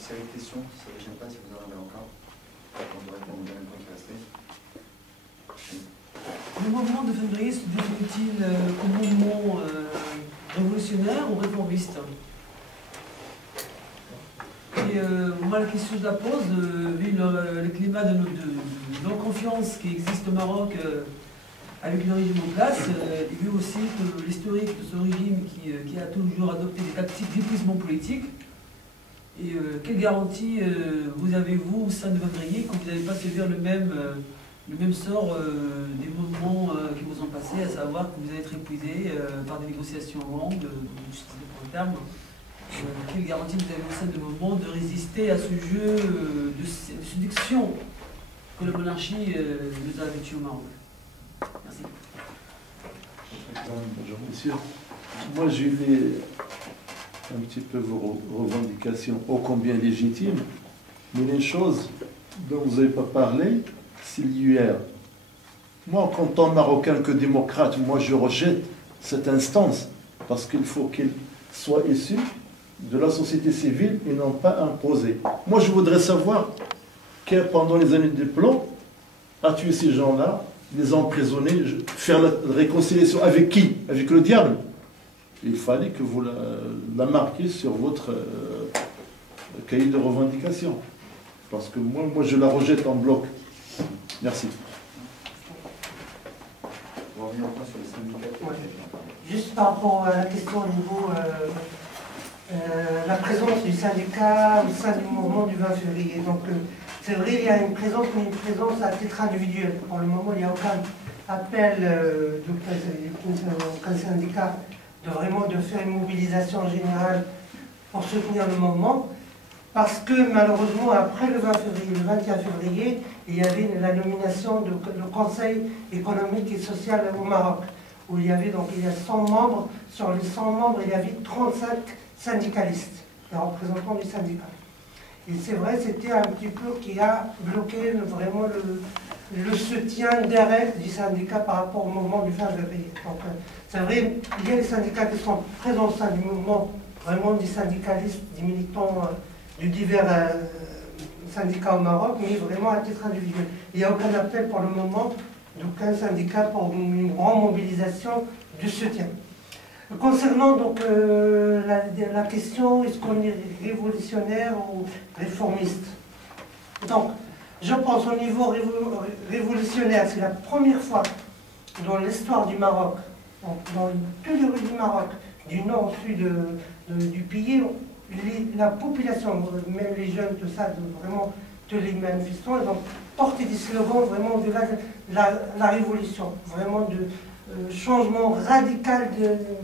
série de questions, si ça ne vous gêne pas, si vous en avez encore. On devrait répondre au dernier point qui restait. Le mouvement de février se définit-il comme mouvement révolutionnaire ou réformiste? Et moi, la question que je la pose, vu le climat de non-confiance qui existe au Maroc avec le régime en place, et vu aussi que l'historique de ce régime qui a toujours adopté des tactiques d'épuisement politique, et quelle garantie vous avez, vous, au sein de février, que vous n'allez pas subir le même sort des mouvements qui vous ont passé, à savoir que vous allez être épuisé par des négociations longues, je sais pas le terme. Quelle garantie vous avez au sein du mouvement de résister à ce jeu de séduction que la monarchie nous a habitués au Maroc? Merci. Bonjour messieurs. Moi j'ai lu un petit peu vos revendications ô combien légitimes, mais les choses dont vous n'avez pas parlé, c'est l'IUR. Moi, en tant marocain que démocrate, moi je rejette cette instance parce qu'il faut qu'elle soit issue de la société civile et non pas imposée. Moi je voudrais savoir que pendant les années de plomb, a tué ces gens-là, les emprisonner, faire la réconciliation avec qui? Avec le diable. Il fallait que vous la marquiez sur votre cahier de revendication. Parce que moi je la rejette en bloc. Merci. On va revenir encore sur les syndicats. Ouais. Juste par rapport à la question au niveau la présence du syndicat au sein du mouvement du 20 février. Donc c'est vrai, il y a une présence, mais une présence à titre individuel. Pour le moment, il n'y a aucun appel d'aucun syndicat de vraiment de faire une mobilisation générale pour soutenir le mouvement. Parce que malheureusement, après le 20 février, le 21 février, il y avait la nomination du Conseil économique et social au Maroc, où il y avait donc il y a 100 membres. Sur les 100 membres, il y avait 35 syndicalistes, les représentants du syndicat. Et c'est vrai, c'était un petit peu qui a bloqué vraiment le soutien direct du syndicat par rapport au mouvement du 20 février. Donc c'est vrai, il y a des syndicats qui sont présents au sein du mouvement, vraiment des syndicalistes, des militants du divers syndicats au Maroc, mais vraiment à titre individuel. Il n'y a aucun appel pour le moment d'aucun syndicat pour une grande mobilisation du soutien. Concernant donc la question, est-ce qu'on est révolutionnaire ou réformiste? Donc, je pense au niveau révolutionnaire, c'est la première fois dans l'histoire du Maroc, donc dans tout le du Maroc, du nord au sud du pays, la population, même les jeunes, tout ça, vraiment, tous les manifestants, ils ont porté des slogans vraiment de la révolution, vraiment de changement radical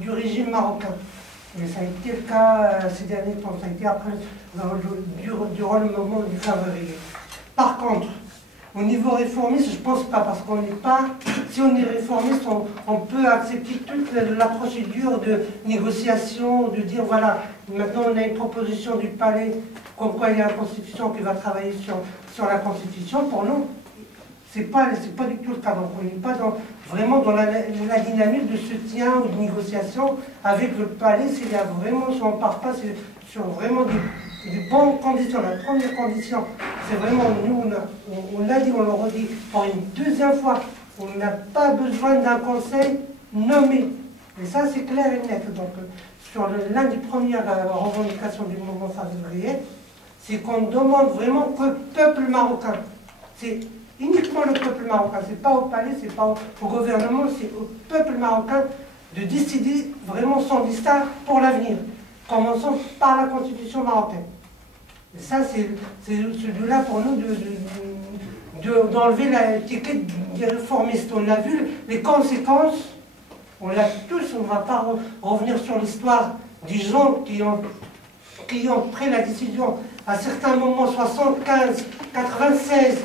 du régime marocain. Et ça a été le cas ces derniers temps, ça a été après, durant le moment du février. Par contre, au niveau réformiste, je ne pense pas, parce qu'on n'est pas, si on est réformiste, on peut accepter toute la procédure de négociation, de dire voilà, maintenant on a une proposition du palais, comme quoi il y a une constitution qui va travailler sur la constitution. Pour nous, c'est pas du tout le cas. Donc on n'est pas vraiment dans la dynamique de soutien ou de négociation avec le palais. S'il y a vraiment, si on ne part pas sur vraiment des bonnes conditions. La première condition, c'est vraiment, nous, on l'a dit, on le redit pour une deuxième fois, on n'a pas besoin d'un conseil nommé. Et ça, c'est clair et net. Donc, sur l'une des premières revendications du mouvement février, c'est qu'on demande vraiment que le peuple marocain, c'est uniquement le peuple marocain, c'est pas au palais, c'est pas au gouvernement, c'est au peuple marocain de décider vraiment son destin pour l'avenir, commençant par la constitution marocaine. Et ça, c'est celui-là pour nous d'enlever l'étiquette des réformistes. On a vu les conséquences, on l'a tous, on ne va pas revenir sur l'histoire des gens qui ont pris la décision à certains moments, 75, 96,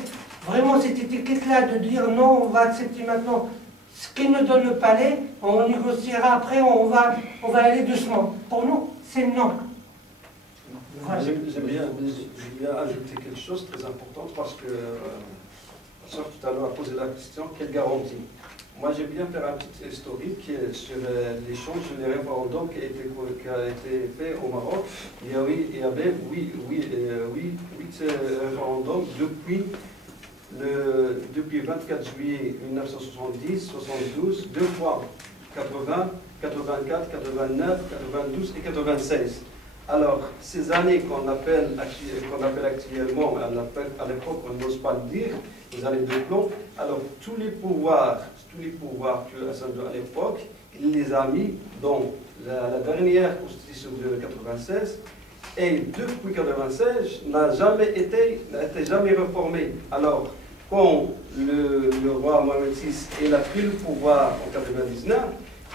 vraiment cette étiquette-là de dire non, on va accepter maintenant ce qu'il nous donne le palais, on négociera après, on va aller doucement. Pour nous, c'est non. Voilà. J'aimerais bien ajouter quelque chose de très important parce que la soeur tout à l'heure a posé la question, quelle garantie? moi j'ai bien fait un petit historique sur l'échange, les référendums qui a été fait au Maroc. Il y avait 8 référendums depuis le 24 juillet 1970, 72, 2 fois 80, 84, 89, 92 et 96. Alors, ces années qu'on appelle actuellement, à l'époque on n'ose pas le dire, les années de plomb, alors tous les pouvoirs que Hassan II à l'époque, il les a mis dans la dernière constitution de 96, et depuis 96 n'a jamais réformé. Alors, quand le roi Mohamed VI il a pris le pouvoir en 99,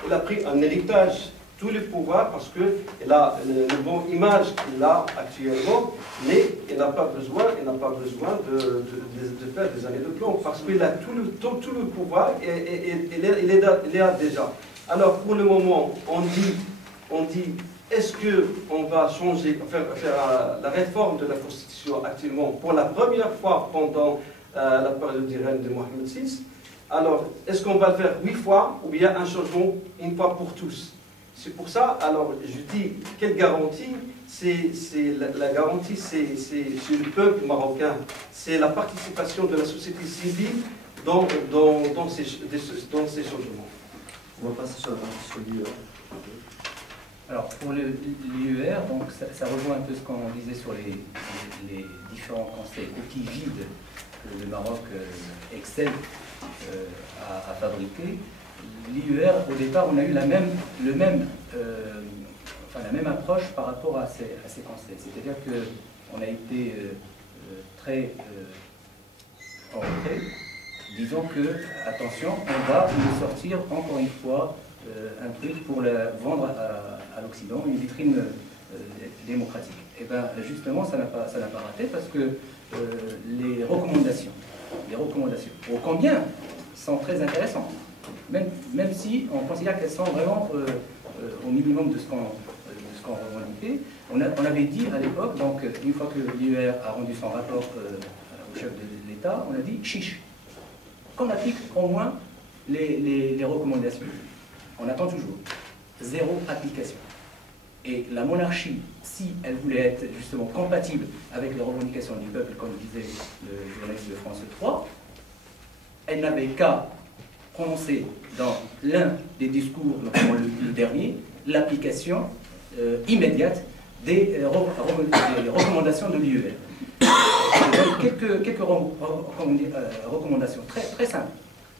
il a pris un héritage tous les pouvoirs parce que il a une bonne image qu'il a actuellement, mais il n'a pas besoin de faire des années de plomb parce qu'il a tout le pouvoir et il est là déjà. Alors pour le moment, on dit est-ce qu'on va faire la réforme de la Constitution actuellement pour la première fois pendant la période du règne de Mohamed VI? Alors, est-ce qu'on va le faire 8 fois ou bien un changement une fois pour tous? C'est pour ça, alors je dis, quelle garantie? La garantie, c'est le peuple marocain, c'est la participation de la société civile dans ces changements. On va passer sur la partie sur l'IER. Alors, pour l'IER, donc ça rejoint un peu ce qu'on disait sur les différents conseils, coquilles vides que le Maroc excelle à fabriquer. L'IER, au départ, on a eu la même approche par rapport à ces conseils. C'est-à-dire qu'on a été très en retrait, disons que, attention, on va nous sortir encore une fois un truc pour vendre à l'Occident, une vitrine démocratique. Et bien justement, ça n'a pas raté parce que les recommandations, ô combien, sont très intéressantes. Même si on considère qu'elles sont vraiment au minimum de ce qu'on revendiquait. On avait dit à l'époque, donc une fois que l'IER a rendu son rapport au chef de l'État, on a dit chiche, qu'on applique au moins les recommandations. On attend toujours. Zéro application. Et la monarchie, si elle voulait être justement compatible avec les revendications du peuple, comme disait le journaliste de France 3, elle n'avait qu'à prononcer dans l'un des discours, notamment le dernier, l'application immédiate des recommandations de l'IER. Quelques recommandations très simples.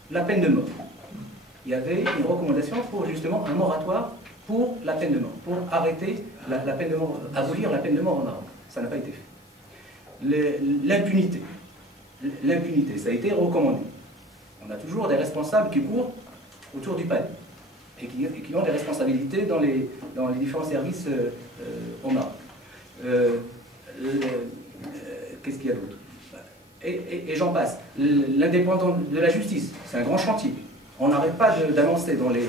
La peine de mort. Il y avait une recommandation pour justement un moratoire pour la peine de mort, pour arrêter la peine de mort, abolir la peine de mort au Maroc. Ça n'a pas été fait. L'impunité. L'impunité, ça a été recommandé. On a toujours des responsables qui courent autour du palais et qui ont des responsabilités dans les différents services au Maroc. Qu'est-ce qu'il y a d'autre? Et j'en passe. L'indépendance de la justice, c'est un grand chantier. On n'arrête pas d'annoncer dans les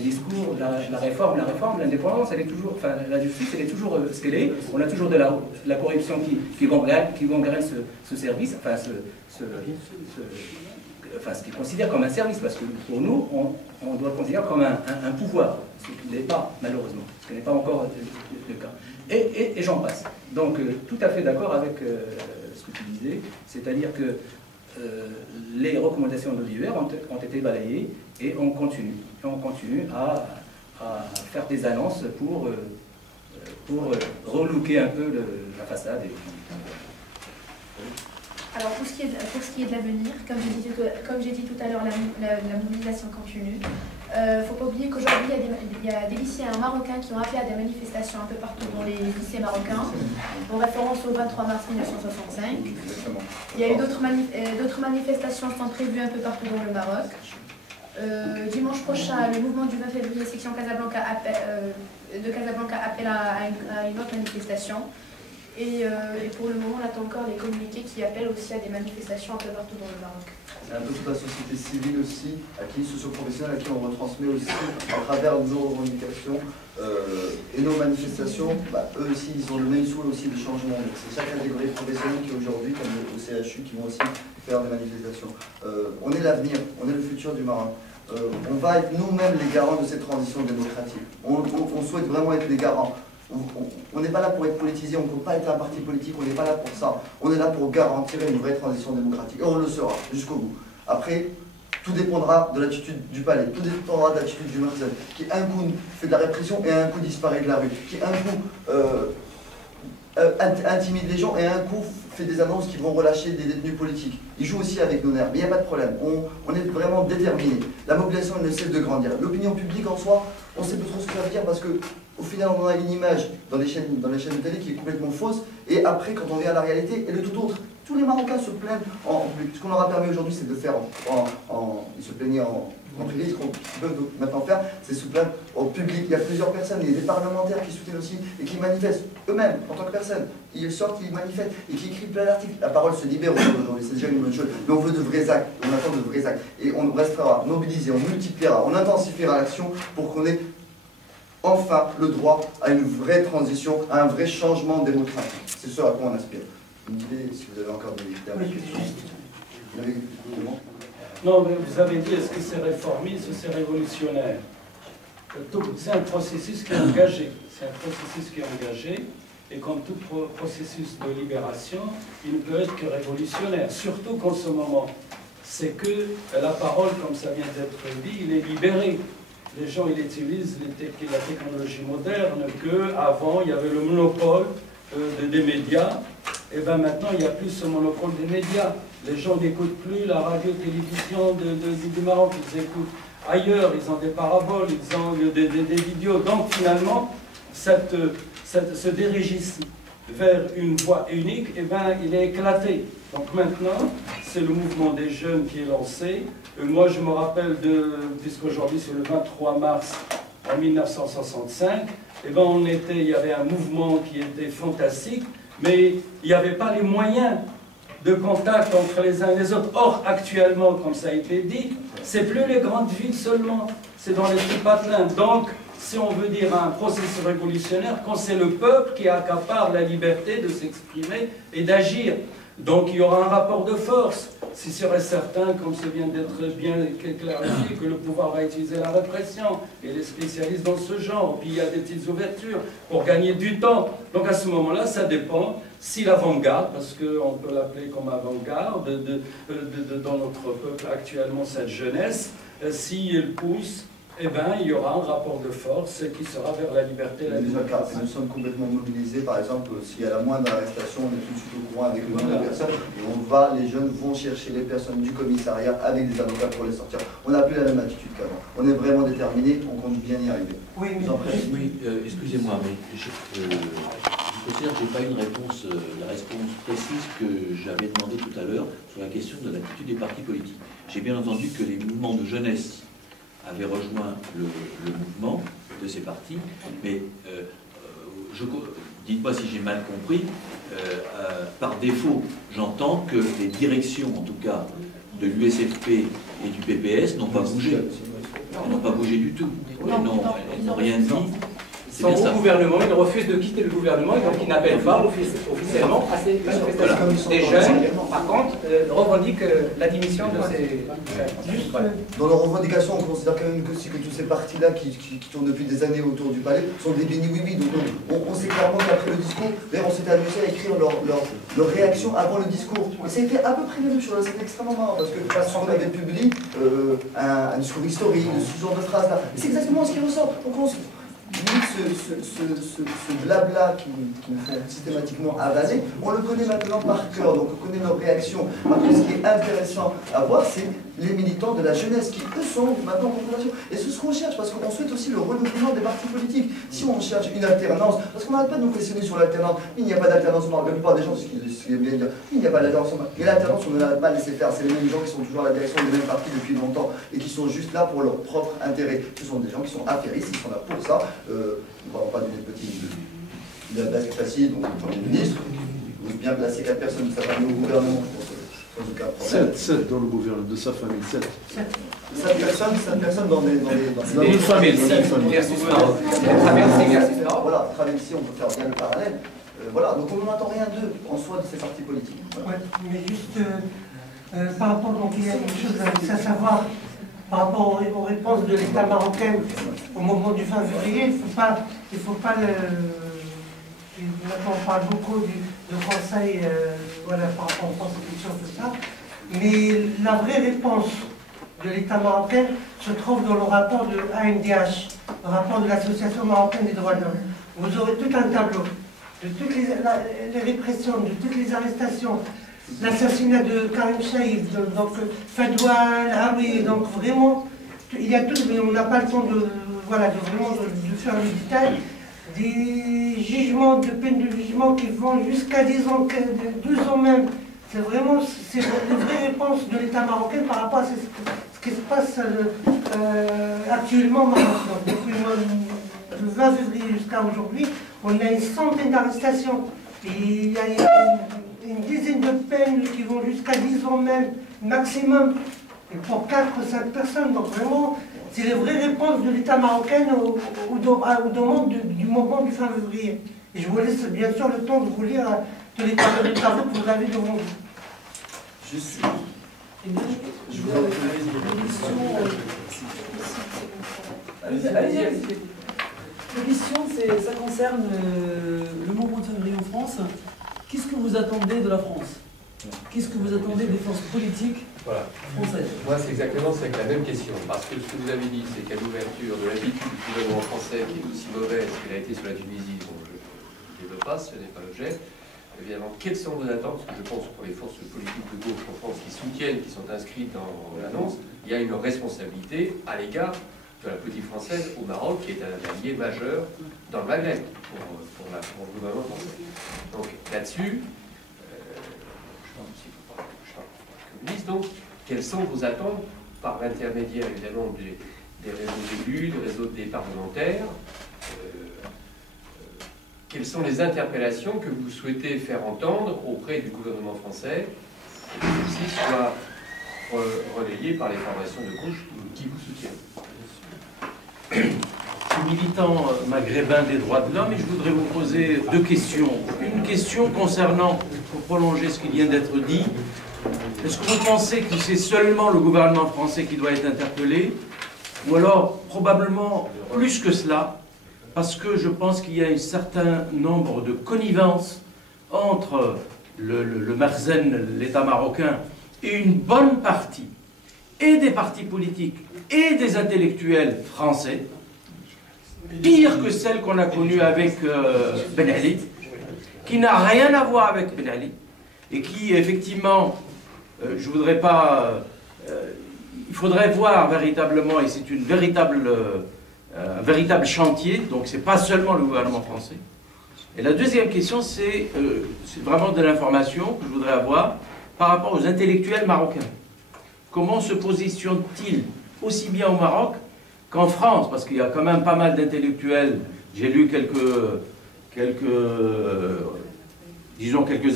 discours la réforme, l'indépendance, elle est toujours, enfin la justice, elle est toujours ce qu'elle est. On a toujours de la corruption qui gangrène ce service, enfin ce qu'il considère comme un service, parce que pour nous, on doit le considérer comme un pouvoir, ce qui n'est pas, malheureusement, ce qui n'est pas encore le cas. Et j'en passe. Donc, tout à fait d'accord avec ce que tu disais, c'est-à-dire que les recommandations de l'IER ont été balayées et on continue à faire des annonces pour relooker un peu la façade. Alors pour ce qui est de l'avenir, comme j'ai dit tout à l'heure, la mobilisation continue. Il ne faut pas oublier qu'aujourd'hui, il y a des lycéens marocains qui ont appelé à des manifestations un peu partout dans les lycées marocains, en référence au 23 mars 1965. Il y a eu d'autres manifestations qui sont prévues un peu partout dans le Maroc. Dimanche prochain, le mouvement du 20 février, section Casablanca, appelle à une autre manifestation. Et pour le moment, on attend encore les communiqués qui appellent aussi à des manifestations un peu partout dans le Maroc. C'est un peu toute la société civile aussi, à qui, socio-professionnels, à qui on retransmet aussi à travers nos revendications et nos manifestations. Eux aussi, ils ont le même souhait aussi de changement. C'est chaque catégorie professionnelle qui aujourd'hui, comme le CHU, qui vont aussi faire des manifestations. On est l'avenir, on est le futur du Maroc. on va être nous-mêmes les garants de cette transition démocratique. On souhaite vraiment être les garants. On n'est pas là pour être politisé, on ne peut pas être un parti politique, on n'est pas là pour ça. On est là pour garantir une vraie transition démocratique. Et on le sera, jusqu'au bout. Après, tout dépendra de l'attitude du palais, tout dépendra de l'attitude du Merzel, qui un coup fait de la répression et un coup disparaît de la rue, qui un coup intimide les gens et un coup fait des annonces qui vont relâcher des détenus politiques. Il joue aussi avec nos nerfs, mais il n'y a pas de problème. On est vraiment déterminés. La mobilisation elle ne cesse de grandir. L'opinion publique en soi, on ne sait pas trop ce que ça veut dire parce que au final on a une image dans les chaînes de télé qui est complètement fausse et après quand on vient à la réalité, elle est tout autre. Tous les Marocains se plaignent ce qu'on leur a permis aujourd'hui, c'est de faire ils se plaignaient en privé, ce qu'on peut maintenant faire, c'est se plaindre au public. Il y a plusieurs personnes, il y a des parlementaires qui soutiennent aussi et qui manifestent eux-mêmes en tant que personnes. Ils sortent, ils manifestent et qui écrivent plein d'articles. La parole se libère aujourd'hui, c'est déjà une bonne chose. Mais on veut de vrais actes, on attend de vrais actes. Et on restera mobilisé, on multipliera, on intensifiera l'action pour qu'on ait enfin le droit à une vraie transition, à un vrai changement démocratique. C'est ce à quoi on aspire. Une idée, si vous avez encore des idées. Non, mais vous avez dit, est-ce que c'est réformiste ou c'est révolutionnaire? C'est un processus qui est engagé. C'est un processus qui est engagé. Et comme tout processus de libération, il ne peut être que révolutionnaire. Surtout qu'en ce moment, c'est que la parole, comme ça vient d'être dit, il est libéré. Les gens, ils utilisent la technologie moderne, qu'avant, il y avait le monopole des médias. Et bien maintenant, il n'y a plus ce monopole des médias. Les gens n'écoutent plus la radio-télévision du Maroc, ils écoutent ailleurs, ils ont des paraboles, ils ont des vidéos. Donc finalement, ce dirigisme vers une voie unique, eh ben, il est éclaté. Donc maintenant, c'est le mouvement des jeunes qui est lancé. Moi, je me rappelle, puisqu'aujourd'hui c'est le 23 mars en 1965, eh ben, il y avait un mouvement qui était fantastique, mais il n'y avait pas les moyens de contact entre les uns et les autres. Or, actuellement, comme ça a été dit, c'est plus les grandes villes seulement, c'est dans les petits patelins. Donc, si on veut dire un processus révolutionnaire, quand c'est le peuple qui accapare la liberté de s'exprimer et d'agir. Donc, il y aura un rapport de force. Si serait certain, comme ça vient d'être bien clarifié, que le pouvoir va utiliser la répression, et les spécialistes dans ce genre, puis il y a des petites ouvertures pour gagner du temps. Donc à ce moment-là, ça dépend si l'avant-garde, parce qu'on peut l'appeler comme avant-garde, dans notre peuple actuellement, cette jeunesse, si elle pousse, eh bien, il y aura un rapport de force qui sera vers la liberté et la démocratie. Nous sommes complètement mobilisés, par exemple, s'il y a la moindre arrestation, on est tout de suite au courant avec le nombre de personnes, et les jeunes vont chercher les personnes du commissariat avec des avocats pour les sortir. On n'a plus la même attitude qu'avant. On est vraiment déterminés, on compte bien y arriver. Oui, excusez-moi, mais je considère que je n'ai pas une réponse, la réponse précise que j'avais demandé tout à l'heure sur la question de l'attitude des partis politiques. J'ai bien entendu que les mouvements de jeunesse avaient rejoint le mouvement de ces partis, mais dites-moi si j'ai mal compris, par défaut, j'entends que les directions, en tout cas, de l'USFP et du PPS n'ont pas bougé. Elles n'ont pas bougé du tout. Elles n'ont rien dit. Ils sont au gouvernement, ils refusent de quitter le gouvernement et donc ils n'appellent pas officiellement à ces manifestations. Les jeunes, par contre, revendiquent la démission de ces... Dans leurs revendications, on considère quand même que tous ces partis-là qui tournent depuis des années autour du palais sont des bénis oui-oui. Donc on sait clairement qu'après le discours, d'ailleurs on s'était amusé à écrire leur réaction avant le discours. Mais ça a été à peu près la même chose, c'était extrêmement marrant parce qu'on avait publié un discours historique, ce genre de phrases-là. Et c'est exactement ce qui ressort. Donc ce blabla qui nous fait systématiquement avaler, on le connaît maintenant par cœur, donc on connaît nos réactions. Après, ce qui est intéressant à voir, c'est les militants de la jeunesse qui, eux, sont maintenant contre l'action. Et c'est ce qu'on cherche, parce qu'on souhaite aussi le renouvellement des partis politiques. Si on cherche une alternance, parce qu'on n'arrête pas de nous questionner sur l'alternance, il n'y a pas d'alternance au Maroc. La plupart des gens, ce qu'ils aiment bien dire, il n'y a pas d'alternance au Maroc. Et l'alternance, on ne l'a pas laissé faire. C'est les mêmes gens qui sont toujours à la direction des mêmes partis depuis longtemps et qui sont juste là pour leur propre intérêt. Ce sont des gens qui sont affairistes, ils sont là pour ça. Nous ne parlons pas d'une petite facile, donc le Premier ministre, vous bien placer 4 personnes de sa famille au gouvernement, sans aucun problème. 7 dans le gouvernement, de sa famille, 7. 7 personnes dans des familles. Voilà, traversé, on peut faire bien le parallèle. Voilà, donc on n'entend rien d'eux en soi de ces partis politiques. Ouais, mais juste par rapport, donc il y a une chose à savoir, par rapport aux réponses de l'État marocain au moment du 20 février, il ne faut pas on parle beaucoup de Conseil voilà, par rapport aux constitutions, tout ça, mais la vraie réponse de l'État marocain se trouve dans le rapport de ANDH, le rapport de l'Association marocaine des droits de l'homme. Vous aurez tout un tableau de toutes les répressions, de toutes les arrestations, l'assassinat de Karim Chaïf, donc Fadoual, Hawi, donc vraiment, il y a tout, mais on n'a pas le temps de, voilà, de faire le détail, des jugements, de peines de jugement qui vont jusqu'à 10 ans, 12 ans même. C'est vraiment une vraie réponse de l'État marocain par rapport à ce qui se passe actuellement au Maroc. Depuis le 20 février jusqu'à aujourd'hui, on a une centaine d'arrestations. Il y a une dizaine de peines qui vont jusqu'à 10 ans même, maximum, et pour 4 ou 5 personnes. Donc vraiment, c'est les vraies réponses de l'État marocain au demande du mouvement du 20 février. Et je vous laisse bien sûr le temps de vous lire tous les tableaux que vous avez devant vous. Juste, Je vous avais une question. Allez-y. La question, ça concerne le mouvement de février en France. Qu'est-ce que vous attendez de la France? Qu'est-ce que vous attendez des forces politiques françaises? Moi, c'est exactement la même question. Parce que ce que vous avez dit, c'est qu'à l'ouverture de l'attitude du gouvernement français, qui est aussi mauvaise qu'elle a été sur la Tunisie, bon, je ne développe pas, ce n'est pas l'objet. Évidemment, quelles sont vos attentes? Parce que je pense que pour les forces politiques de gauche en France qui soutiennent, qui sont inscrites dans l'annonce, il y a une responsabilité à l'égard de la politique française au Maroc, qui est un allié majeur dans le Maghreb pour le gouvernement français. Donc là-dessus, je pense aussi qu'il faut pas que je parle communiste. Donc, quelles sont vos attentes par l'intermédiaire évidemment des réseaux d'élus, des réseaux des parlementaires? Quelles sont les interpellations que vous souhaitez faire entendre auprès du gouvernement français et que ceci soit relayé par les formations de gauche qui vous soutiennent? Je suis militant maghrébin des droits de l'homme et je voudrais vous poser deux questions. Une question concernant, pour prolonger ce qui vient d'être dit, est-ce que vous pensez que c'est seulement le gouvernement français qui doit être interpellé, ou alors probablement plus que cela, parce que je pense qu'il y a un certain nombre de connivences entre le Merzen, l'État marocain, et une bonne partie, et des partis politiques, et des intellectuels français, pire que celle qu'on a connue avec Ben Ali, qui n'a rien à voir avec Ben Ali, et qui, effectivement, je voudrais pas... il faudrait voir véritablement, et c'est un véritable chantier, donc c'est pas seulement le gouvernement français. Et la deuxième question, c'est vraiment de l'information que je voudrais avoir par rapport aux intellectuels marocains. Comment se positionnent-ils aussi bien au Maroc qu'en France? Parce qu'il y a quand même pas mal d'intellectuels. J'ai lu quelques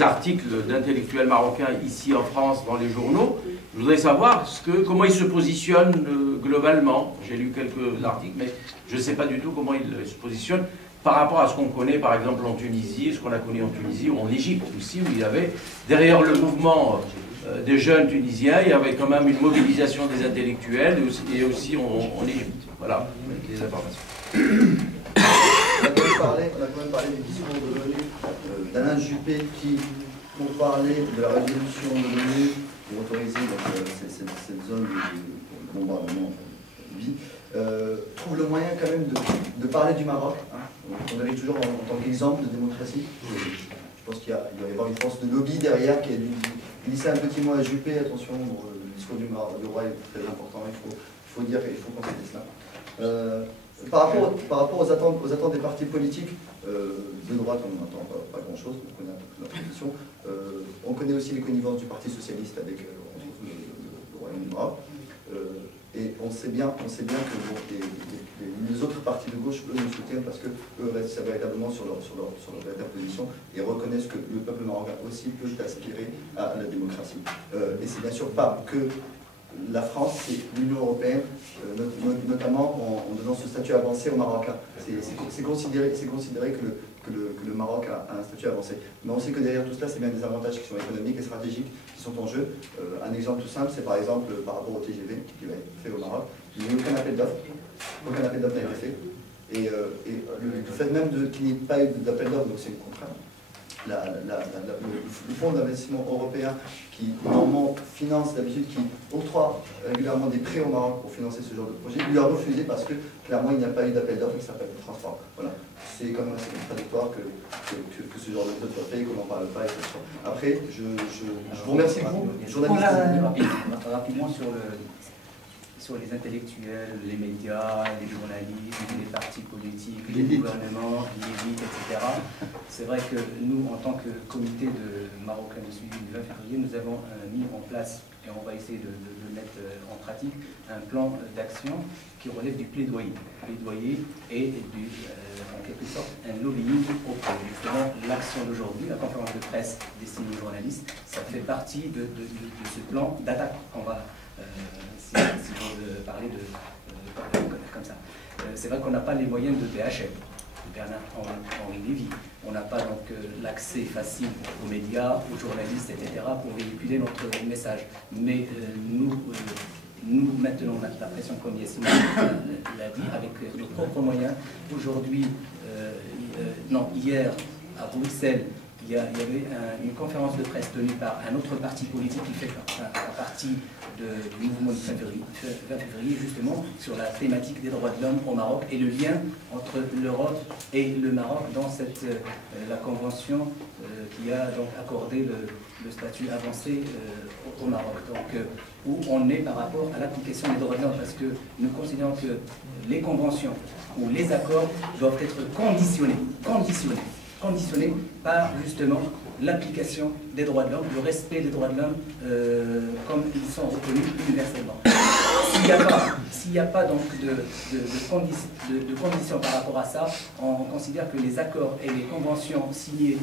articles d'intellectuels marocains ici en France dans les journaux. Je voudrais savoir comment ils se positionnent globalement. J'ai lu quelques articles, mais je ne sais pas du tout comment ils se positionnent par rapport à ce qu'on connaît, par exemple, en Tunisie, ce qu'on a connu en Tunisie ou en Égypte aussi, où il y avait, derrière le mouvement des jeunes Tunisiens, il y avait quand même une mobilisation des intellectuels, et aussi en Égypte. Voilà, les informations. On a quand même parlé du discours de l'ONU d'Alain Juppé qui, pour parler de la résolution de l'ONU pour autoriser cette zone de bombardement trouve le moyen quand même de parler du Maroc. Hein. On arrive toujours en tant qu'exemple de démocratie. Je pense qu'il doit y avoir une force de lobby derrière qui a dû glisser un petit mot à Juppé. Attention, le discours du roi est très important, il faut dire qu'il faut constater cela. Par rapport aux attentes des partis politiques, de droite, on n'entend pas grand-chose, on connaît un peu la position. On connaît aussi les connivences du Parti Socialiste avec le Royaume du Maroc. Et on sait bien que les autres partis de gauche, eux, nous soutiennent parce qu'eux restent véritablement sur leur véritable position et reconnaissent que le peuple marocain aussi peut aspirer à la démocratie. Et c'est bien sûr pas que la France, c'est l'Union européenne, notamment en donnant ce statut avancé aux Marocains. C'est considéré que le Maroc a un statut avancé. Mais on sait que derrière tout cela, c'est bien des avantages qui sont économiques et stratégiques qui sont en jeu. Un exemple tout simple, c'est par exemple par rapport au TGV qui va être fait au Maroc. Il n'y a eu aucun appel d'offres. Aucun appel d'offres n'a été fait. Et le fait même qu'il n'y ait pas eu d'appel d'offres, donc c'est une contrainte. Le fonds d'investissement européen qui normalement finance d'habitude, qui octroie régulièrement des prêts au Maroc pour financer ce genre de projet, lui a refusé parce que clairement il n'y a pas eu d'appel d'offres et que ça s'appelle le transport. Voilà. C'est quand même assez contradictoire que ce genre de choses soit fait et qu'on n'en parle pas, etc. Après, je vous remercie vous, journalistes. Rapidement sur les intellectuels, les médias, les journalistes, les partis politiques, les gouvernements, l'élite, etc. C'est vrai que nous, en tant que comité marocain de suivi du 20 février, nous avons mis en place, et on va essayer de le mettre en pratique, un plan d'action qui relève du plaidoyer. Plaidoyer et en quelque sorte un lobbying auprès. Justement, l'action d'aujourd'hui, la conférence de presse destinée aux journalistes, ça fait partie de ce plan d'attaque qu'on va... si j'ose parler comme ça. C'est vrai qu'on n'a pas les moyens de BHL, de Bernard-Henri Lévy. On n'a pas donc l'accès facile aux médias, aux journalistes, etc. pour véhiculer notre message. Mais nous maintenons la pression, comme Yassine l'a dit, avec nos propres moyens. Aujourd'hui, hier, à Bruxelles, il y avait une conférence de presse tenue par un autre parti politique qui fait partie du mouvement du 20 février, justement, sur la thématique des droits de l'homme au Maroc et le lien entre l'Europe et le Maroc dans la convention qui a donc accordé le statut avancé au Maroc. Donc, où on est par rapport à l'application des droits de l'homme, parce que nous considérons que les conventions ou les accords doivent être conditionnés par justement l'application des droits de l'homme, le respect des droits de l'homme comme ils sont reconnus universellement. S'il n'y a pas donc de conditions par rapport à ça, on considère que les accords et les conventions signées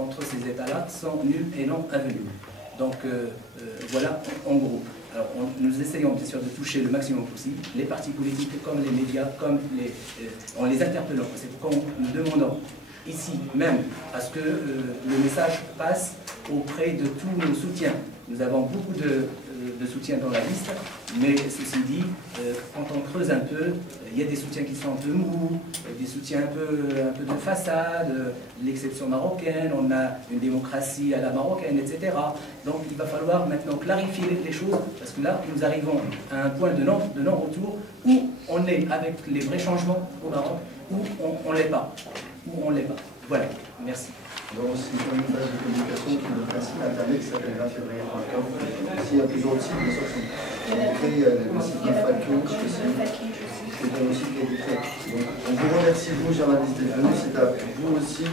entre ces États-là sont nuls et non avenus. Donc voilà en gros. Alors, nous essayons bien sûr de toucher le maximum possible, les partis politiques comme les médias, en les interpellant. C'est pourquoi nous demandons ici même à ce que le message passe auprès de tous nos soutiens. Nous avons beaucoup de soutiens dans la liste, mais ceci dit, quand on creuse un peu, il y a des soutiens qui sont un peu mous, des soutiens un peu de façade, l'exception marocaine, on a une démocratie à la marocaine, etc. Donc il va falloir maintenant clarifier les choses, parce que là, nous arrivons à un point de non-retour où on est avec les vrais changements au Maroc, où on ne l'est pas. Voilà, merci. Nous avons aussi une page de communication qui est notre site internet qui s'appelle 20février.com. Ici, il y a plusieurs sites, bien sûr, qui sont créés. Il y a le site de Falking aussi. C'est un site qui a été créé. Donc, on vous remercie, vous, journalistes, d'être venus. C'est à vous aussi.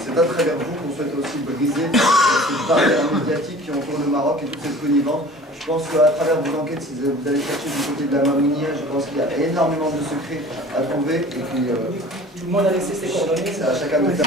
C'est à travers vous qu'on souhaite aussi briser cette barrière médiatique qui entoure le Maroc et toute cette connivence. Je pense qu'à travers vos enquêtes, si vous allez chercher du côté de la Mamounia, je pense qu'il y a énormément de secrets à trouver. Et puis, tout le monde a laissé ses coordonnées. C'est à chacun de faire.